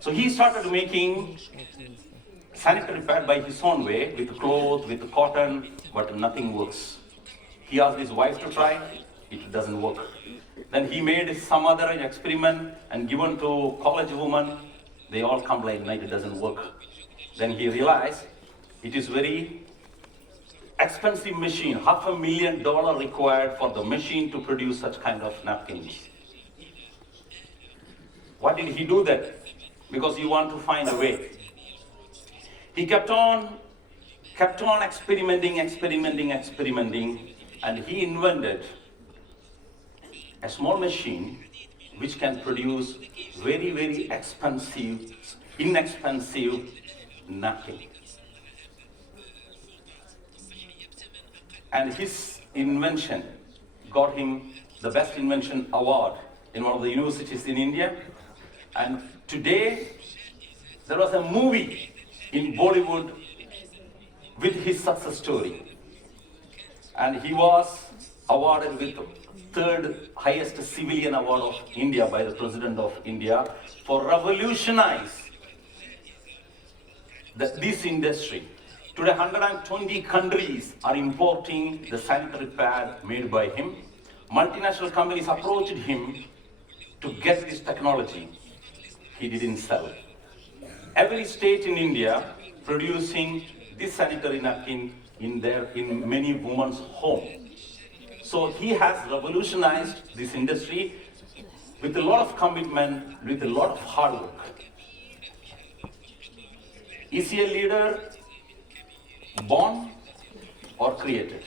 So he started making sanitary pad by his own way, with cloth, with cotton, but nothing works. He asked his wife to try, it doesn't work. Then he made some other experiment and given to college women, they all complained, like it doesn't work. Then he realized it is very expensive machine, $500,000 required for the machine to produce such kind of napkins. Why did he do that? Because he wanted to find a way. He kept on experimenting, and he invented a small machine which can produce very, very inexpensive napkin. And his invention got him the Best Invention Award in one of the universities in India. And today, there was a movie in Bollywood with his success story. And he was awarded with the third highest civilian award of India by the President of India for revolutionize this industry. Today, 120 countries are importing the sanitary pad made by him. Multinational companies approached him to get this technology. He didn't sell. Every state in India producing this sanitary napkin in many women's home. So he has revolutionized this industry with a lot of commitment, with a lot of hard work. Is he a leader born or created?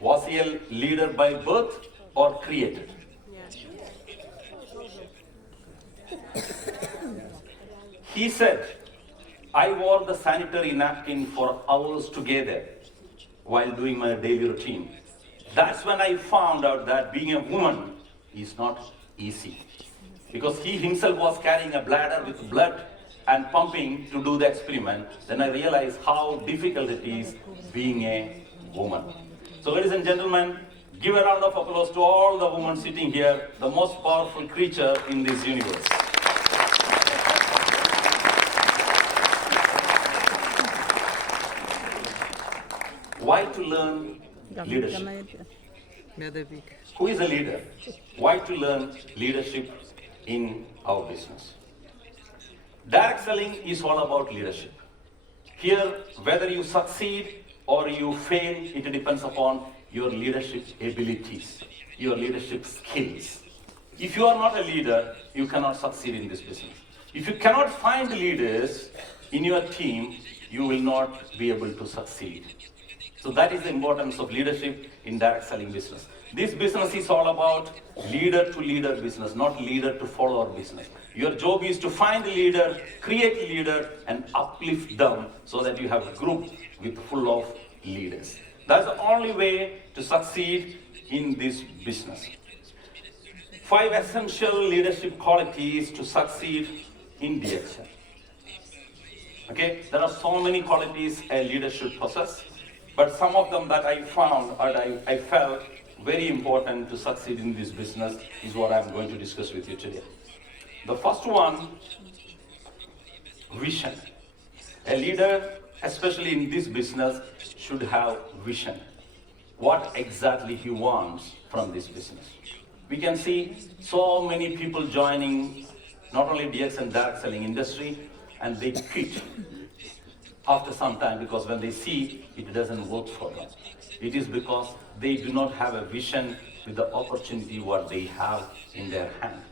Was he a leader by birth or created? He said, I wore the sanitary napkin for hours together while doing my daily routine. That's when I found out that being a woman is not easy. Because he himself was carrying a bladder with blood and pumping to do the experiment. Then I realized how difficult it is being a woman. So ladies and gentlemen, give a round of applause to all the women sitting here, the most powerful creature in this universe. Why to learn leadership? Who is a leader? Why to learn leadership in our business? Direct selling is all about leadership. Here, whether you succeed or you fail, it depends upon your leadership abilities, your leadership skills. If you are not a leader, you cannot succeed in this business. If you cannot find leaders in your team, you will not be able to succeed. So that is the importance of leadership in direct selling business. This business is all about leader to leader business, not leader to follower business. Your job is to find a leader, create a leader, and uplift them so that you have a group with full of leaders. That's the only way to succeed in this business. 5 essential leadership qualities to succeed in DXL. Okay, there are so many qualities a leader should possess, but some of them that I found and I felt very important to succeed in this business is what I'm going to discuss with you today. The first one, vision. A leader, especially in this business, should have vision. What exactly he wants from this business. We can see so many people joining not only DX and direct selling industry, and they quit after some time because when they see it doesn't work for them. It is because they do not have a vision with the opportunity what they have in their hand.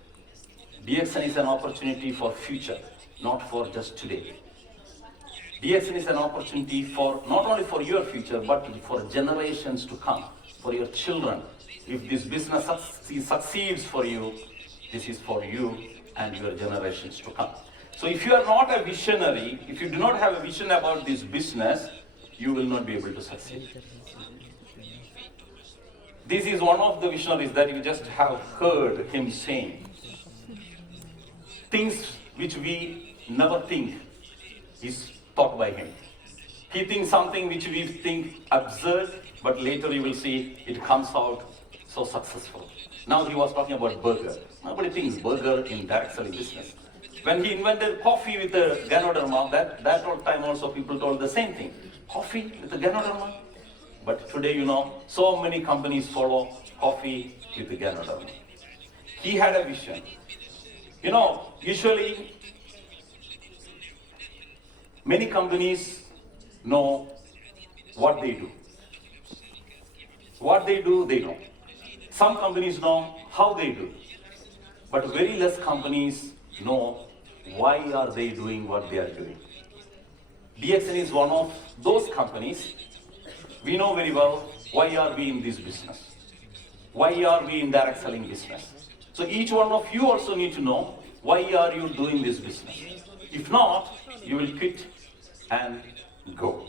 DXN is an opportunity for future, not for just today. DXN is an opportunity for not only for your future, but for generations to come, for your children. If this business succeeds for you, this is for you and your generations to come. So if you are not a visionary, if you do not have a vision about this business, you will not be able to succeed. This is one of the visionaries that you just have heard him saying. Things which we never think is taught by him. He thinks something which we think absurd, but later you will see it comes out so successful. Now he was talking about burger. Nobody thinks burger in direct selling business. When he invented coffee with the Ganoderma, that whole time also people told the same thing. Coffee with the Ganoderma? But today, so many companies follow coffee with the Ganoderma. He had a vision. Usually, many companies know what they do. What they do, they know. Some companies know how they do. But very less companies know why are they doing what they are doing. DXN is one of those companies. We know very well why are we in this business. Why are we in direct selling business? So each one of you also need to know why are you doing this business. If not, you will quit and go.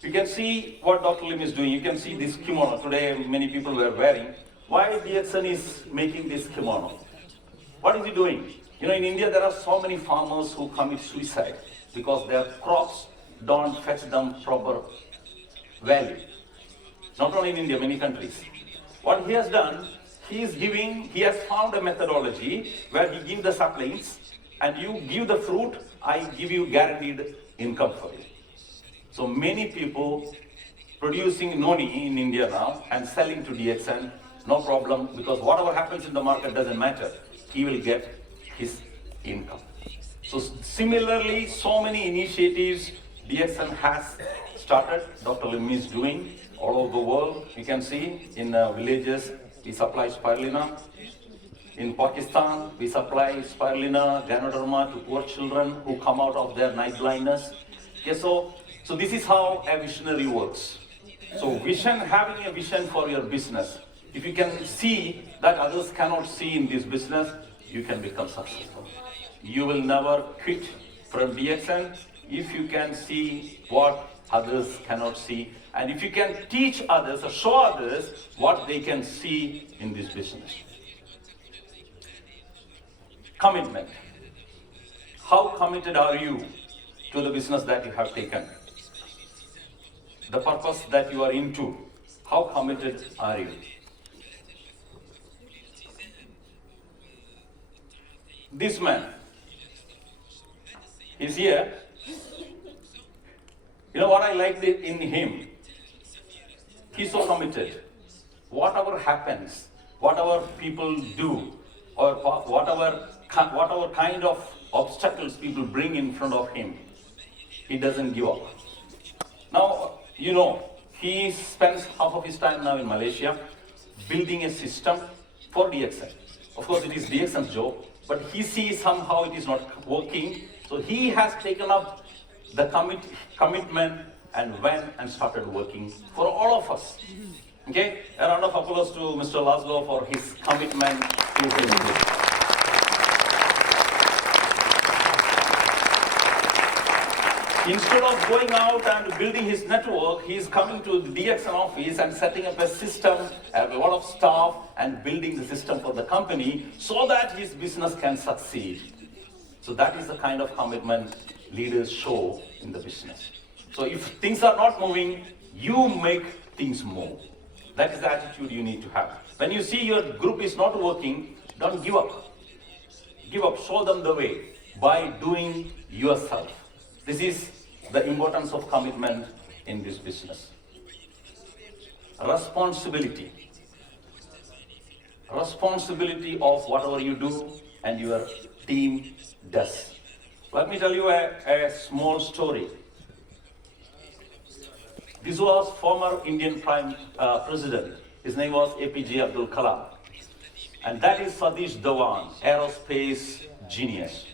You can see what Dr. Lim is doing. You can see this kimono. Today many people were wearing. Why DXN is making this kimono? What is he doing? In India there are so many farmers who commit suicide because their crops don't fetch them proper value. Not only in India, many countries. What he has done, he has found a methodology where he gives the saplings and you give the fruit, I give you guaranteed income for it. So many people producing noni in India now and selling to DXN, no problem, because whatever happens in the market doesn't matter. He will get his income. So similarly, so many initiatives DXN has started, Dr. Lim is doing all over the world. You can see in villages, we supply spirulina. In Pakistan, we supply spirulina, Ganoderma to poor children who come out of their night blindness. Okay, so this is how a visionary works. So having a vision for your business. If you can see that others cannot see in this business, you can become successful. You will never quit from DXN if you can see what others cannot see, and if you can teach others or show others what they can see in this business. Commitment. How committed are you to the business that you have taken? The purpose that you are into, how committed are you? This man is here. You know what I liked in him? He's so committed. Whatever happens, whatever people do, or whatever kind of obstacles people bring in front of him, he doesn't give up. Now, he spends half of his time now in Malaysia building a system for DXN. Of course, it is DXN's job, but he sees somehow it is not working. So he has taken up the commitment and went and started working for all of us. Okay? A round of applause to Mr. Laszlo for his commitment to his group. Instead of going out and building his network, he is coming to the DXN office and setting up a system, a lot of staff, and building the system for the company so that his business can succeed. So that is the kind of commitment leaders show in the business. So if things are not moving, you make things move. That is the attitude you need to have. When you see your group is not working, don't give up. Give up, show them the way by doing yourself. This is the importance of commitment in this business. Responsibility. Responsibility of whatever you do and your team does. Let me tell you a small story. This was former Indian Prime President. His name was APJ Abdul Kalam. And that is Satish Dhawan, aerospace genius.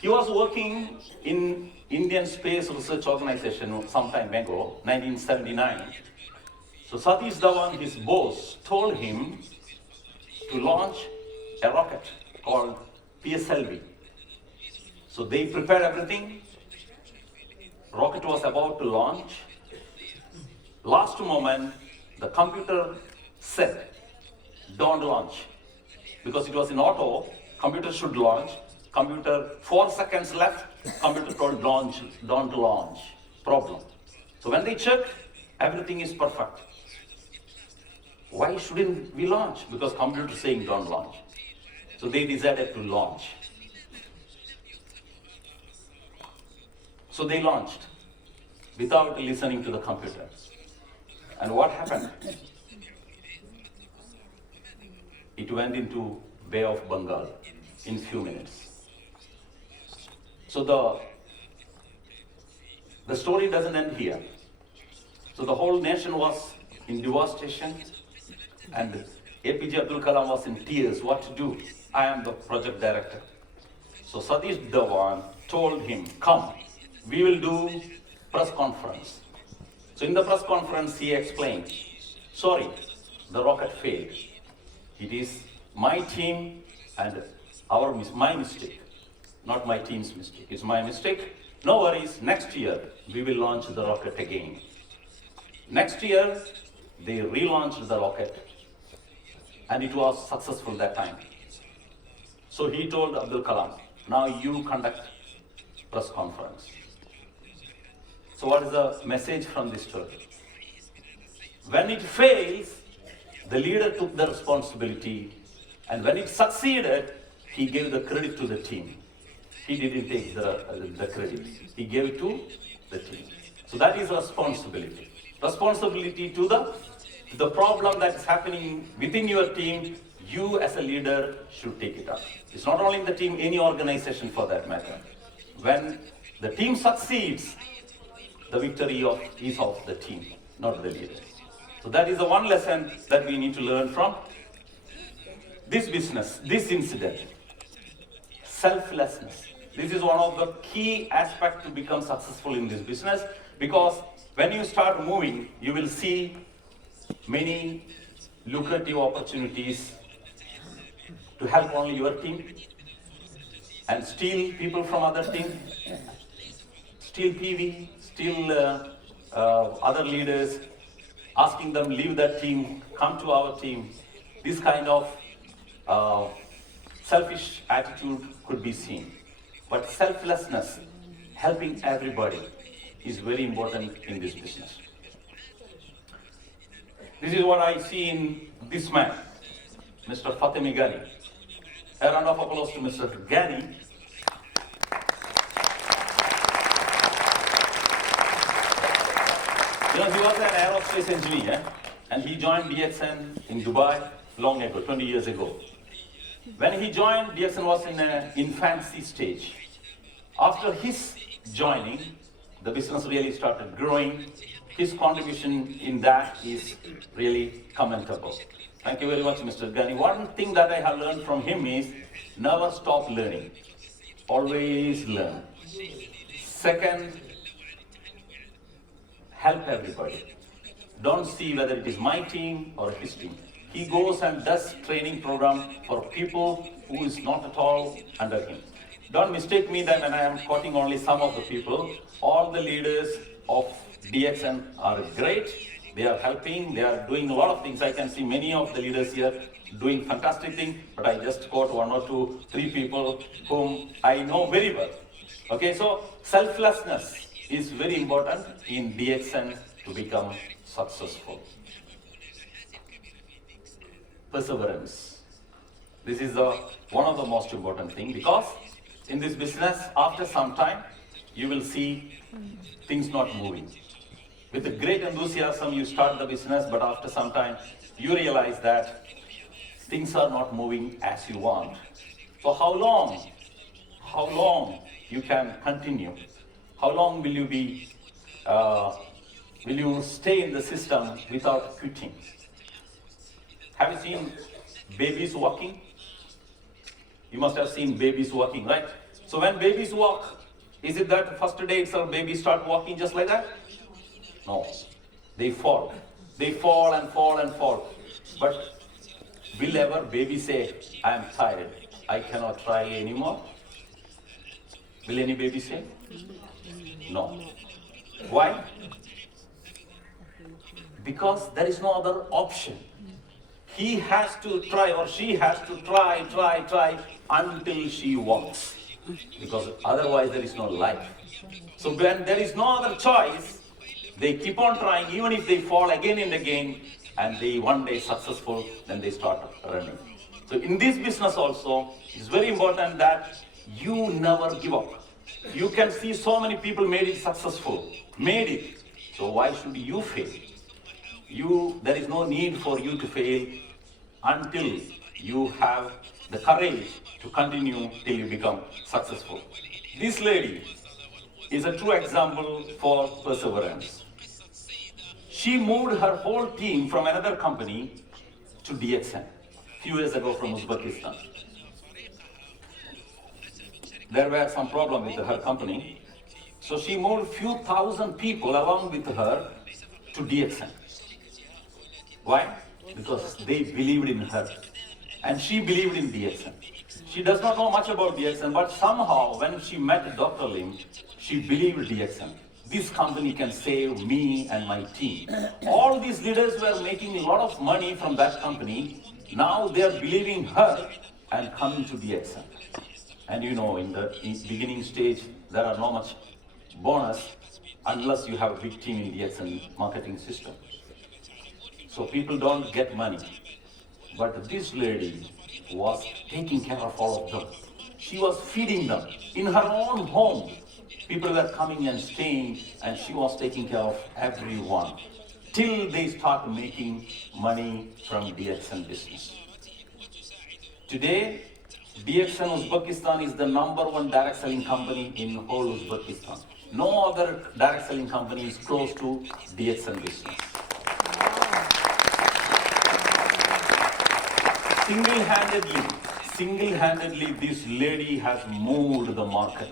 He was working in Indian Space Research Organization some time ago, 1979. So Satish Dhawan, his boss, told him to launch a rocket called PSLV. So they prepared everything. Rocket was about to launch. Last moment, the computer said, don't launch. Because it was in auto, computer should launch. Computer, 4 seconds left, computer told launch, don't launch. Problem. So when they check, everything is perfect. why shouldn't we launch? Because computer saying don't launch. So they decided to launch. So they launched without listening to the computer. And what happened? It went into Bay of Bengal in few minutes. So the story doesn't end here. So the whole nation was in devastation, and APJ Abdul Kalam was in tears. What to do? I am the project director. So Satish Dhawan told him, come, we will do press conference. So in the press conference, he explained, sorry, the rocket failed. It is my team and my mistake, not my team's mistake. It's my mistake. No worries, next year we will launch the rocket again. Next year, they relaunched the rocket, and it was successful that time. So he told Abdul Kalam, now you conduct press conference. So what is the message from this story? When it fails, the leader took the responsibility, and when it succeeded, he gave the credit to the team. He didn't take the credit. He gave it to the team. So that is responsibility. Responsibility to the problem that is happening within your team, you as a leader should take it up. It's not only in the team, any organization for that matter. When the team succeeds, the victory is of the team, not the leader. So that is the one lesson that we need to learn from this business, this incident. Selflessness. This is one of the key aspects to become successful in this business, because when you start moving, you will see many lucrative opportunities to help only your team and steal people from other team, steal PV, steal other leaders, asking them leave that team, come to our team. This kind of selfish attitude could be seen. But selflessness, helping everybody, is very important in this business. This is what I see in this man, Mr. Fatemi Ghani. A round of applause to Mr. Ghani. You know, he was an aerospace engineer, and he joined DXN in Dubai long ago, 20 years ago. When he joined, DXN was in an infancy stage. After his joining, the business really started growing. His contribution in that is really commendable. Thank you very much, Mr. Ghani. One thing that I have learned from him is never stop learning. Always learn. Second, help everybody. Don't see whether it is my team or his team. He goes and does training program for people who is not at all under him. Don't mistake me that when I am quoting only some of the people. All the leaders of DXN are great. They are helping. They are doing a lot of things. I can see many of the leaders here doing fantastic things, but I just quote 1 or 2, 3 people whom I know very well. Okay, so selflessness is very important in DXN to become successful. Perseverance. This is one of the most important things, because in this business, after some time, you will see things not moving. With a great enthusiasm, you start the business, but after some time, you realize that things are not moving as you want. So how long you can continue? How long will you stay in the system without quitting? Have you seen babies walking? You must have seen babies walking, right? So when babies walk, is it that first day itself babies start walking just like that? No. They fall. They fall and fall and fall. But will ever baby say, I am tired, I cannot try anymore? Will any baby say? No. Why? Because there is no other option. He has to try, or she has to try until she walks. Because otherwise there is no life. So when there is no other choice, they keep on trying, even if they fall again and again, and they one day successful, then they start running. So in this business also, it's very important that you never give up. You can see so many people made it successful, made it. So why should you fail? There is no need for you to fail until you have the courage to continue till you become successful. This lady is a true example for perseverance. She moved her whole team from another company to DXN a few years ago from Uzbekistan. There were some problems with her company, so she moved few thousand people along with her to DXN. Why? Because they believed in her, and she believed in DXN. She does not know much about DXN, but somehow when she met Dr. Lim, she believed DXN. This company can save me and my team. All these leaders were making a lot of money from that company. Now they are believing her and coming to DXN. And you know, in the beginning stage, there are not much bonus unless you have a big team in DXN marketing system. So people don't get money. But this lady was taking care of all of them. She was feeding them in her own home. People were coming and staying, and she was taking care of everyone till they start making money from DXN business. Today, DXN Uzbekistan is the #1 direct selling company in whole Uzbekistan. No other direct selling company is close to DXN business. Single-handedly, this lady has moved the market.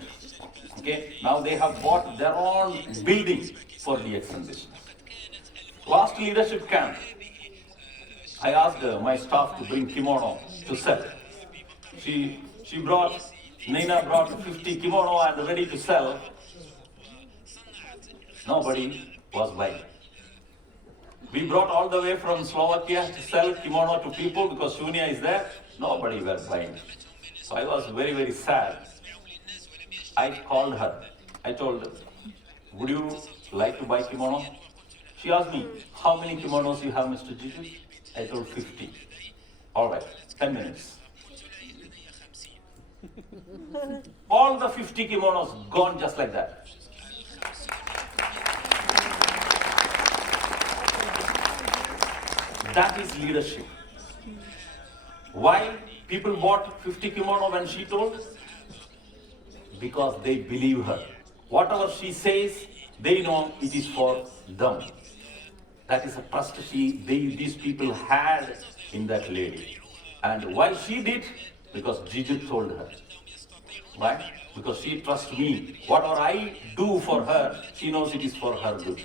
Okay, now they have bought their own building for DXN business. Last leadership camp, I asked my staff to bring kimono to sell. Nina brought 50 kimono and ready to sell. Nobody was buying. We brought all the way from Slovakia to sell kimono to people because Shunya is there. Nobody was buying. So I was very, very sad. I called her. I told her, would you like to buy kimono? She asked me, how many kimonos you have, Mr. Jiju? I told 50. All right, 10 minutes. All the 50 kimonos gone just like that. That is leadership. Why people bought 50 kimono when she told? Because they believe her. Whatever she says, they know it is for them. That is a trust these people had in that lady. And why she did? Because Jiju told her. Why? Because she trusts me. Whatever I do for her, she knows it is for her good.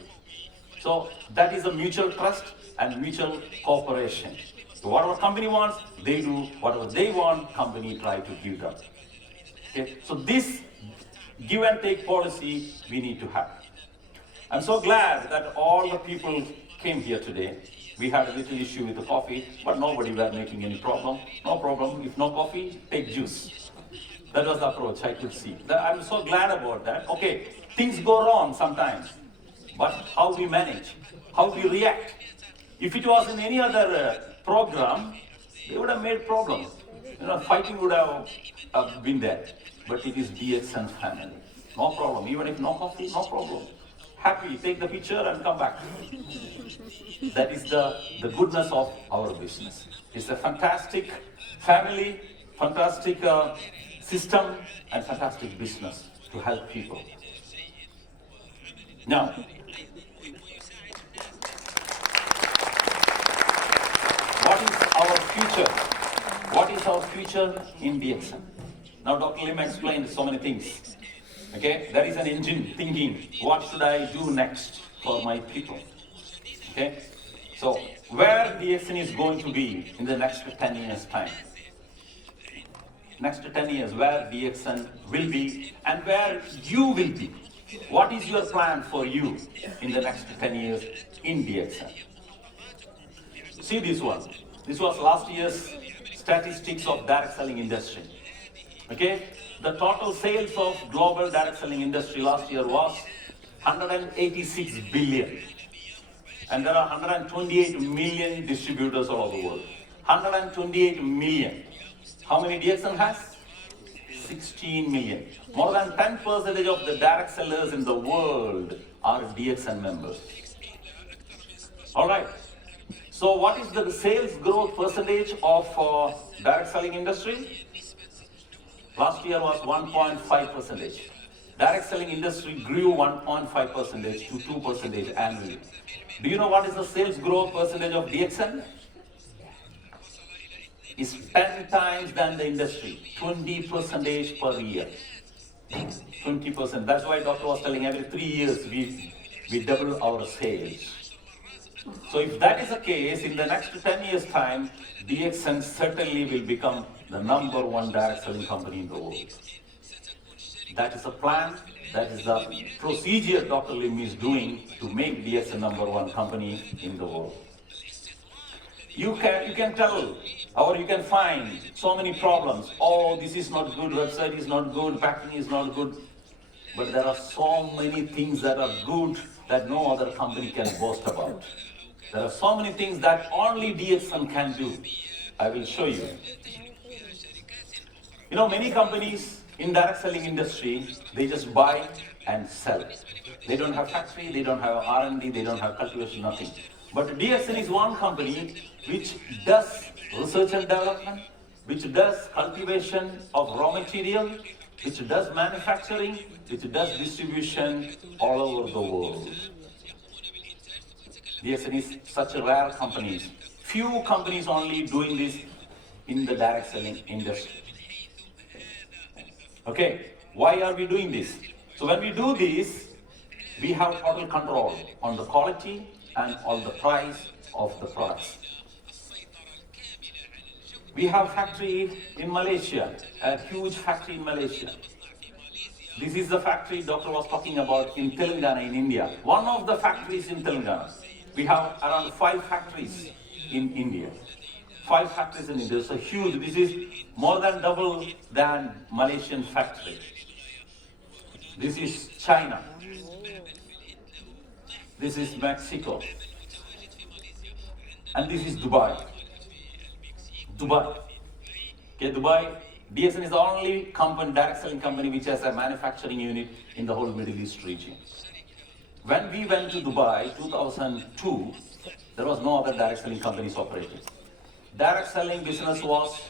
So that is a mutual trust and mutual cooperation. So whatever company wants, they do. Whatever they want, company try to give them. Okay? So this give and take policy we need to have. I'm so glad that all the people came here today. We had a little issue with the coffee, but nobody were making any problem. No problem. If no coffee, take juice. That was the approach I could see. I'm so glad about that. Okay, things go wrong sometimes, but how we manage, how we react. If it was in any other program, they would have made problems. Fighting would have been there. But it is DXN family. No problem. Even if no coffee, no problem. Happy, take the picture and come back. That is the goodness of our business. It's a fantastic family, fantastic system, and fantastic business to help people. Now, what is our future? What is our future in DXN? Now, Dr. Lim explained so many things. Okay, there is an engine thinking, what should I do next for my people? Okay, so where DXN is going to be in the next 10 years' time? Next 10 years, where DXN will be and where you will be. What is your plan for you in the next 10 years in DXN? See this one. This was last year's statistics of direct selling industry. Okay, the total sales of global direct selling industry last year was 186 billion. And there are 128 million distributors all over the world. 128 million. How many DXN has? 16 million. More than 10% of the direct sellers in the world are DXN members. All right. So what is the sales growth percentage of direct selling industry? Last year was 1.5%. Direct selling industry grew 1.5% to 2% annually. Do you know what is the sales growth percentage of DXN? It's 10 times than the industry, 20% per year. 20%. That's why doctor was telling every 3 years we double our sales. So if that is the case, in the next 10 years' time, DXN certainly will become the #1 direct selling company in the world. That is a plan, that is the procedure Dr. Lim is doing to make DXN #1 company in the world. You can tell, or you can find so many problems. Oh, this is not good, website is not good, packing is not good. But there are so many things that are good that no other company can boast about. There are so many things that only DXN can do. I will show you. You know, many companies in direct selling industry, they just buy and sell. They don't have factory, they don't have R&D, they don't have cultivation, nothing. But DXN is one company which does research and development, which does cultivation of raw material, which does manufacturing, which does distribution all over the world. DXN is such a rare company. Few companies only doing this in the direct selling industry. Okay, why are we doing this? So when we do this, we have total control on the quality and on the price of the products. We have factory in Malaysia, a huge factory in Malaysia. This is the factory doctor was talking about in Telangana in India. One of the factories in Telangana. We have around 5 factories in India. 5 factories in India. So huge. This is more than double than Malaysian factory. This is China. This is Mexico. And this is Dubai. Dubai. Okay, Dubai. DXN is the only company, direct selling company, which has a manufacturing unit in the whole Middle East region. When we went to Dubai, 2002, there was no other direct selling companies operating. Direct selling business was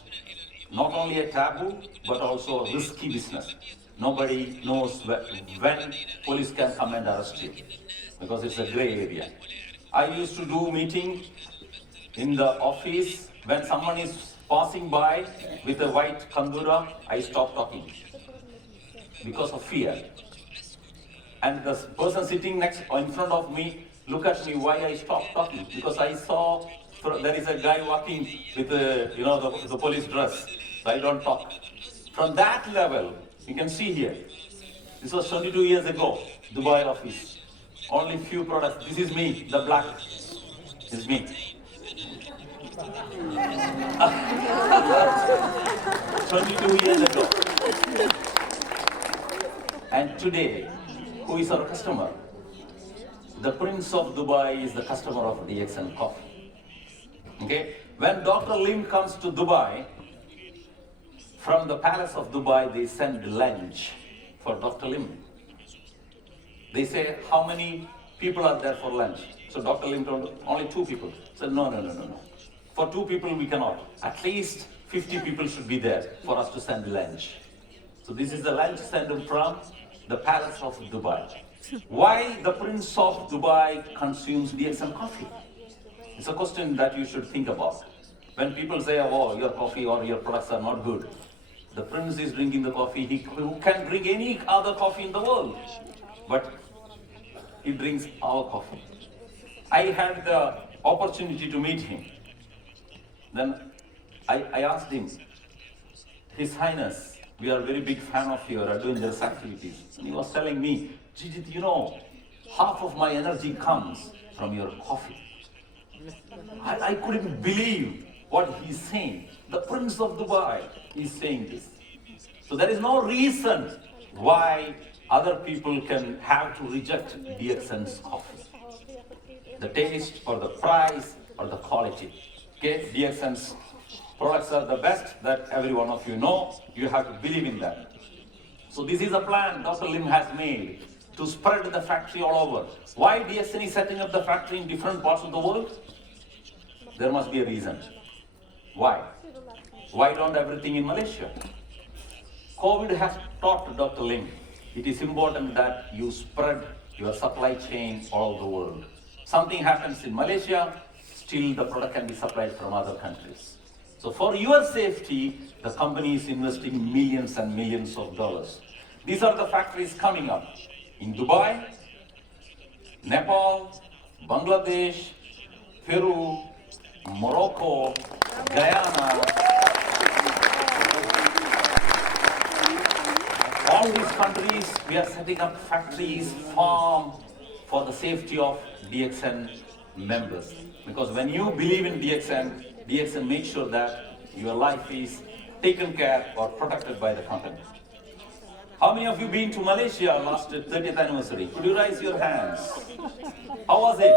not only a taboo, but also a risky business. Nobody knows when police can come and arrest you, because it's a gray area. I used to do meeting in the office. When someone is passing by with a white kandura, I stop talking because of fear. And the person sitting next or in front of me look at me why I stopped talking, because I saw there is a guy walking with the police dress. So I don't talk. From that level, you can see here. This was 22 years ago, Dubai office. Only few products. This is me, the black. This is me. 22 years ago. And today, who is our customer? The Prince of Dubai is the customer of DXN Coffee. Okay? When Dr. Lim comes to Dubai, from the palace of Dubai, they send lunch for Dr. Lim. They say, how many people are there for lunch? So Dr. Lim told, only 2 people. Said, no. For 2 people, we cannot. At least 50 people should be there for us to send lunch. So this is the lunch sent from the palace of Dubai. Why the Prince of Dubai consumes DXN coffee? It's a question that you should think about. When people say, oh, your coffee or your products are not good, the Prince is drinking the coffee. He can drink any other coffee in the world, but he drinks our coffee. I had the opportunity to meet him. Then I asked him, His Highness, we are a very big fan of your adventurous activities. And he was telling me, Jijit, you know, half of my energy comes from your coffee. I couldn't believe what he's saying. The Prince of Dubai is saying this. So there is no reason why other people can have to reject DXN's coffee. the taste or the price or the quality. Okay, DXN's products are the best that every one of you know. You have to believe in that. So this is a plan Dr. Lim has made to spread the factory all over. Why DXN is setting up the factory in different parts of the world? There must be a reason. Why? Why don't everything in Malaysia? COVID has taught Dr. Lim it is important that you spread your supply chain all over the world. Something happens in Malaysia, still the product can be supplied from other countries. So for your safety, the company is investing millions and millions of dollars. These are the factories coming up in Dubai, Nepal, Bangladesh, Peru, Morocco, Guyana. All these countries, we are setting up factories, farm for the safety of DXN members. Because when you believe in DXN, DXN makes sure that your life is taken care or protected by the company. How many of you been to Malaysia last 30th anniversary? Could you raise your hands? How was it?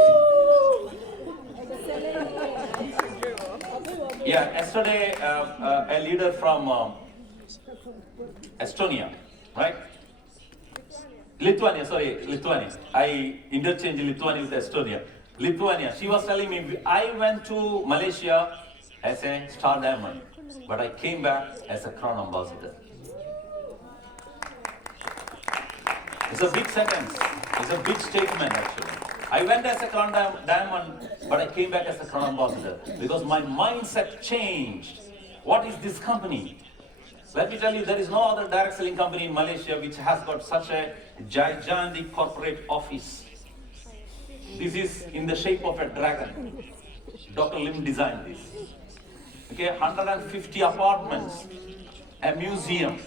Yeah, yesterday a leader from Estonia, right? Lithuania. I interchanged Lithuania with Estonia. Lithuania, she was telling me, I went to Malaysia as a star diamond, but I came back as a crown ambassador. It's a big sentence. It's a big statement, actually. I went as a crown diamond, but I came back as a crown ambassador because my mindset changed. What is this company? Let me tell you, there is no other direct selling company in Malaysia which has got such a gigantic corporate office. This is in the shape of a dragon. Dr. Lim designed this. Okay, 150 apartments, a museum,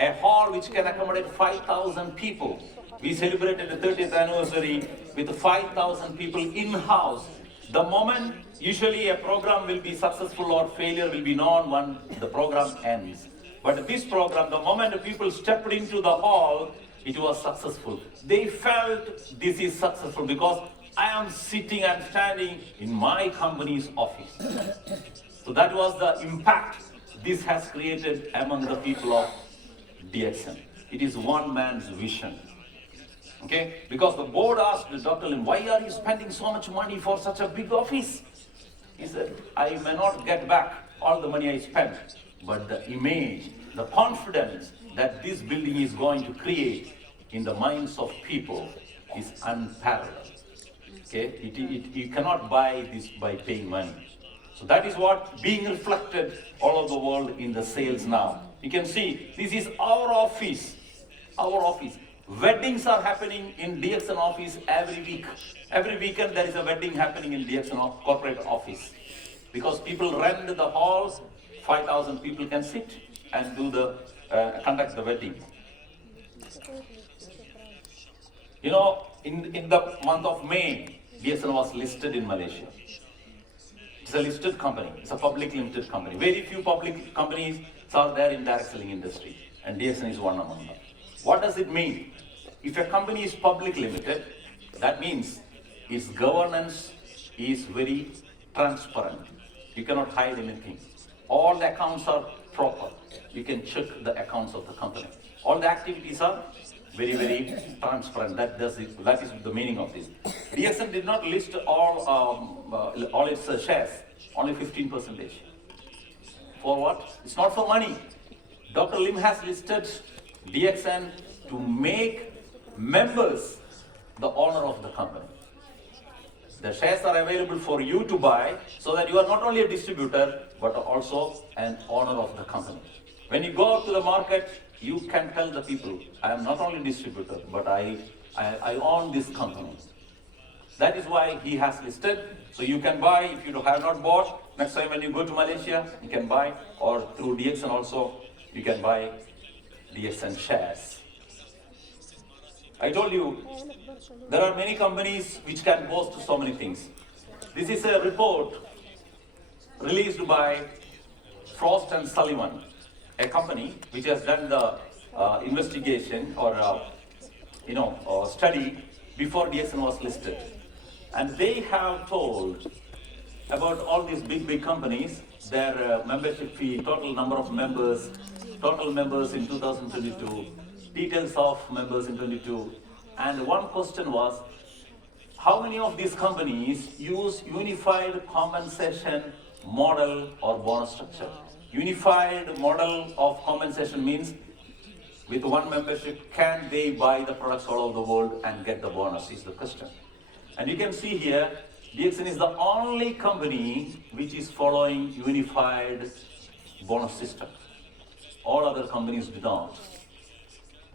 a hall which can accommodate 5,000 people. We celebrated the 30th anniversary with 5,000 people in-house. The moment usually a program will be successful or failure will be known when the program ends. But this program, the moment the people stepped into the hall, it was successful. They felt this is successful because I am sitting and standing in my company's office. So that was the impact this has created among the people of DXN. It is one man's vision. Okay? Because the board asked Dr. Lim, why are you spending so much money for such a big office? He said, I may not get back all the money I spent, but the image, the confidence that this building is going to create in the minds of people is unparalleled. Okay? You cannot buy this by paying money. So that is what being reflected all over the world in the sales now. You can see, this is our office. Our office. Weddings are happening in DXN office every week. Every weekend there is a wedding happening in DXN corporate office. Because people rent the halls, 5,000 people can sit and do the conduct the wedding. You know, in the month of May, DXN was listed in Malaysia. It's a listed company. It's a public limited company. Very few public companies are there in direct selling industry, and DXN is one among them. What does it mean? If a company is public limited, that means its governance is very transparent. You cannot hide anything. All the accounts are proper. You can check the accounts of the company. All the activities are very, very transparent. That is the meaning of this. DXN did not list all its shares, only 15%. For what? It's not for money. Dr. Lim has listed DXN to make members the owner of the company. The shares are available for you to buy so that you are not only a distributor but also an owner of the company. When you go out to the market, you can tell the people, I am not only a distributor but I own this company. That is why he has listed. So you can buy if you have not bought. Next time when you go to Malaysia, you can buy, or through DXN also, you can buy DXN shares. I told you, there are many companies which can boast so many things. This is a report released by Frost and Sullivan, a company which has done the investigation or study before DXN was listed. And they have told about all these big companies, their membership fee, total number of members, total members in 2022, details of members in 22. And one question was, how many of these companies use unified compensation model or bonus structure? Unified model of compensation means with one membership, can they buy the products all over the world and get the bonus is the question. And you can see here, DXN is the only company which is following unified bonus system. All other companies do not.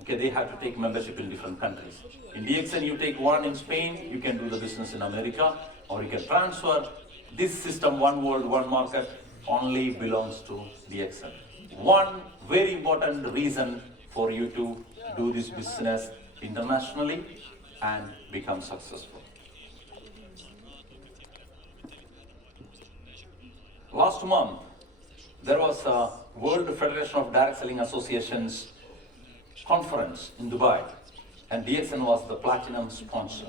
Okay, they have to take membership in different countries. In DXN, you take one in Spain, you can do the business in America, or you can transfer. This system, one world, one market, only belongs to DXN. One very important reason for you to do this business internationally and become successful. Last month, there was a World Federation of Direct Selling Associations conference in Dubai, and DXN was the platinum sponsor.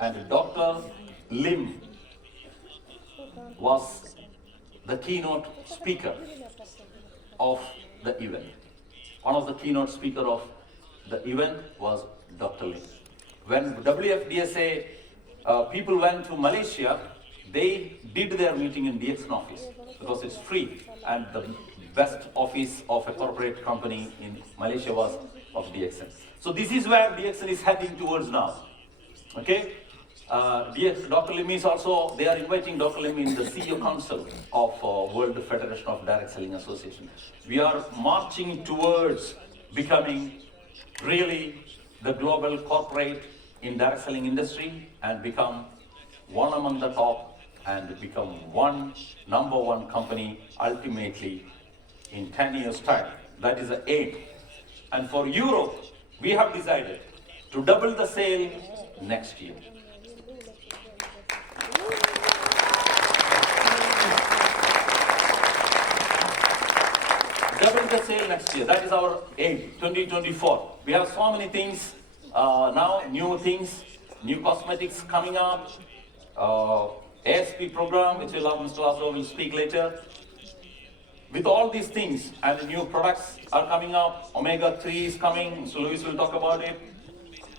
And Dr. Lim was the keynote speaker of the event. One of the keynote speakers of the event was Dr. Lim. When WFDSA people went to Malaysia, they did their meeting in DXN office because it's free, and the best office of a corporate company in Malaysia was of DXN. So this is where DXN is heading towards now. Okay? Dr. Lim is also, they are inviting Dr. Lim in the CEO Council of World Federation of Direct Selling Association. We are marching towards becoming really the global corporate in direct selling industry and become one among the top and become number one company ultimately in 10 years' time. That is the aim. And for Europe, we have decided to double the sale next year. Double the sale next year. That is our aim, 2024. We have so many things now, new things, new cosmetics coming up, ASP program, which Mr. Laszlo will speak later. With all these things and the new products are coming up, omega-3 is coming, Mr. Lewis will talk about it.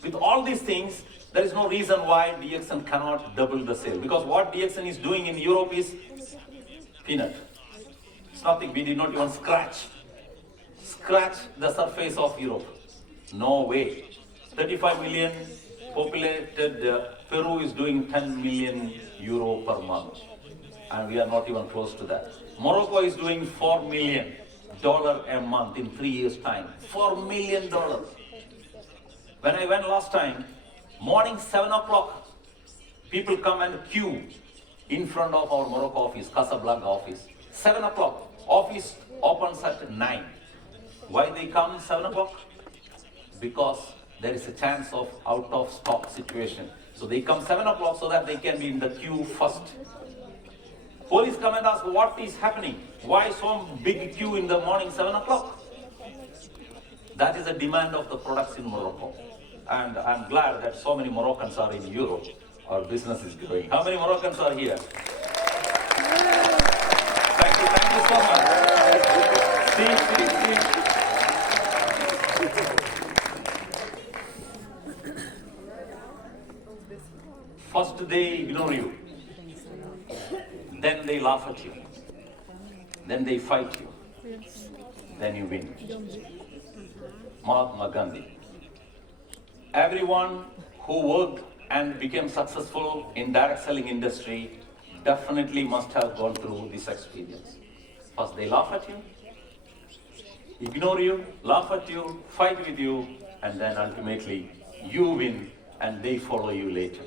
With all these things, there is no reason why DXN cannot double the sale. Because what DXN is doing in Europe is peanut. It's nothing, we did not even scratch the surface of Europe. No way. 35 million populated Peru is doing 10 million euro per month. And we are not even close to that. Morocco is doing $4 million a month in 3 years' time. $4 million. When I went last time, morning 7 o'clock, people come and queue in front of our Morocco office, Casablanca office. 7 o'clock, office opens at 9. Why they come 7 o'clock? Because there is a chance of out of stock situation. So they come 7 o'clock so that they can be in the queue first. Police come and ask, what is happening? Why so big queue in the morning 7 o'clock? That is the demand of the products in Morocco. And I'm glad that so many Moroccans are in Europe. Our business is growing. How many Moroccans are here? Thank you so much. See. First they ignore you. Then they laugh at you. Then they fight you. Then you win. Mahatma Gandhi. Everyone who worked and became successful in direct selling industry definitely must have gone through this experience. First they laugh at you, ignore you, laugh at you, fight with you, and then ultimately you win and they follow you later.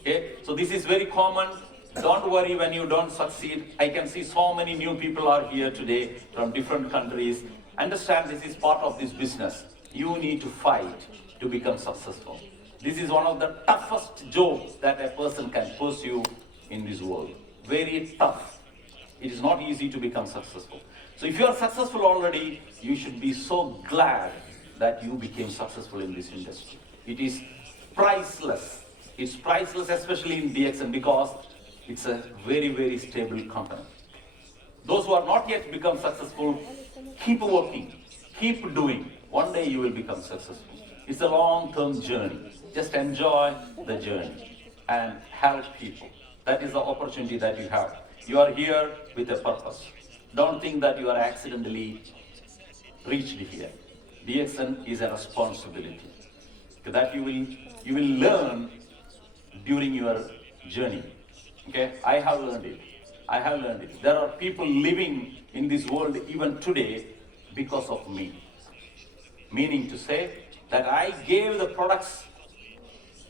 Okay? So this is very common. Don't worry when you don't succeed. I can see so many new people are here today from different countries. Understand this is part of this business. You need to fight to become successful. This is one of the toughest jobs that a person can pursue in this world. Very tough. It is not easy to become successful. So if you are successful already, you should be so glad that you became successful in this industry. It is priceless. It's priceless, especially in DXN, because it's a very, very stable company. Those who are not yet become successful, keep working, keep doing. One day you will become successful. It's a long-term journey. Just enjoy the journey and help people. That is the opportunity that you have. You are here with a purpose. Don't think that you are accidentally reached here. DXN is a responsibility that you will learn during your journey. Okay, I have learned it. I have learned it. There are people living in this world even today because of me. Meaning to say that I gave the products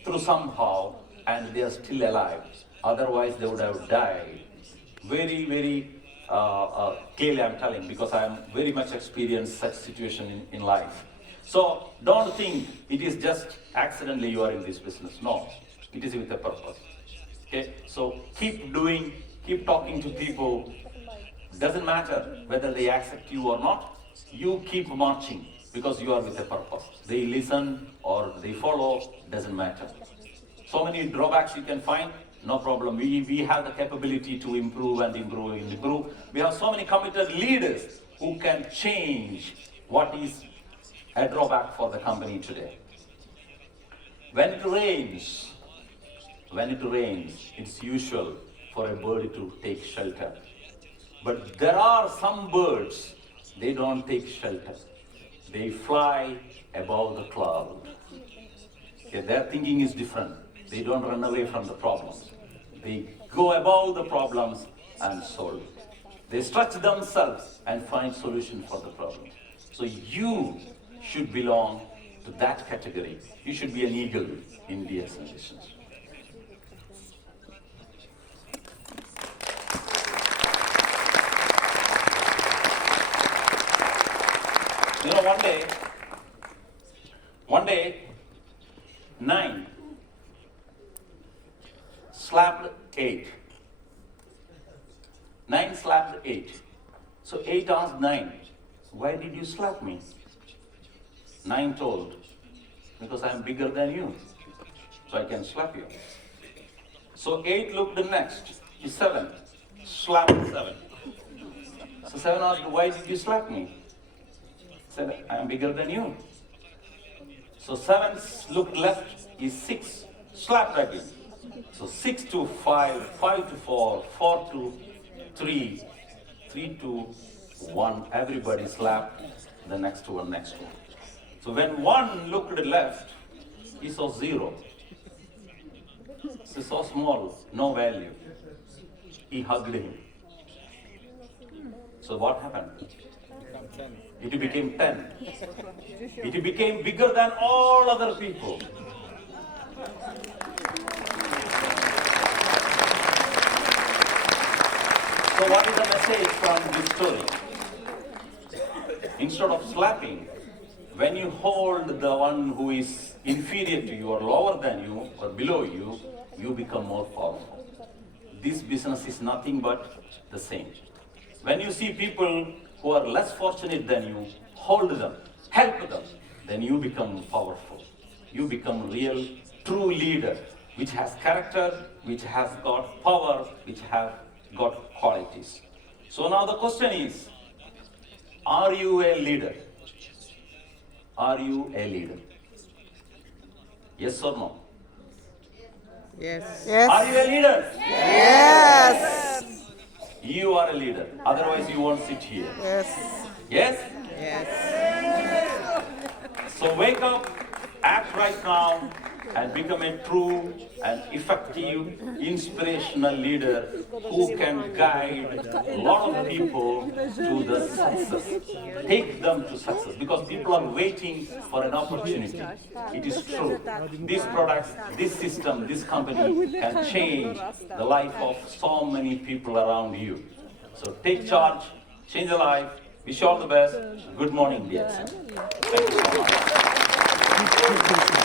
through somehow and they are still alive. Otherwise they would have died. Very, very clearly I'm telling, because I am very much experienced such situation in life. So don't think it is just accidentally you are in this business. No, it is with a purpose. Okay, so keep doing, keep talking to people. Doesn't matter whether they accept you or not. You keep marching because you are with a purpose. They listen or they follow, doesn't matter. So many drawbacks you can find, no problem. We have the capability to improve and improve and improve. We have so many committed leaders who can change what is a drawback for the company today. When it rains, it's usual for a bird to take shelter. But there are some birds, they don't take shelter. They fly above the cloud. Okay, their thinking is different. They don't run away from the problems. They go above the problems and solve it. They stretch themselves and find solution for the problem. So you should belong to that category. You should be an eagle in DXN business. You know, one day, 9 slapped 8. 9 slapped 8. So 8 asked 9, why did you slap me? 9 told, because I am bigger than you, so I can slap you. So 8 looked the next, 7, slapped 7. So 7 asked, why did you slap me? Said, I am bigger than you. So 7 looked left, is 6, slapped again. So 6 to 5, 5 to 4, 4 to 3, 3 to 1, everybody slapped the next one. So when 1 looked left, he saw 0. So so small, no value. He hugged him. So what happened? It became 10. It became bigger than all other people. So what is the message from this story? Instead of slapping, when you hold the one who is inferior to you or lower than you or below you, you become more powerful. This business is nothing but the same. When you see people who are less fortunate than you, hold them, help them, then you become powerful. You become real, true leader, which has character, which has got power, which have got qualities. So now the question is, are you a leader? Are you a leader? Yes or no? Yes. Are you a leader? Yes. You are a leader. Otherwise, you won't sit here. Yes. Yes? Yes. So wake up, act right now, and become a true and effective, inspirational leader who can guide a lot of people to the success. Take them to success, because people are waiting for an opportunity. It is true. These products, this system, this company can change the life of so many people around you. So take charge, change the life. Wish you all the best. Good morning, dear. Thank you so much.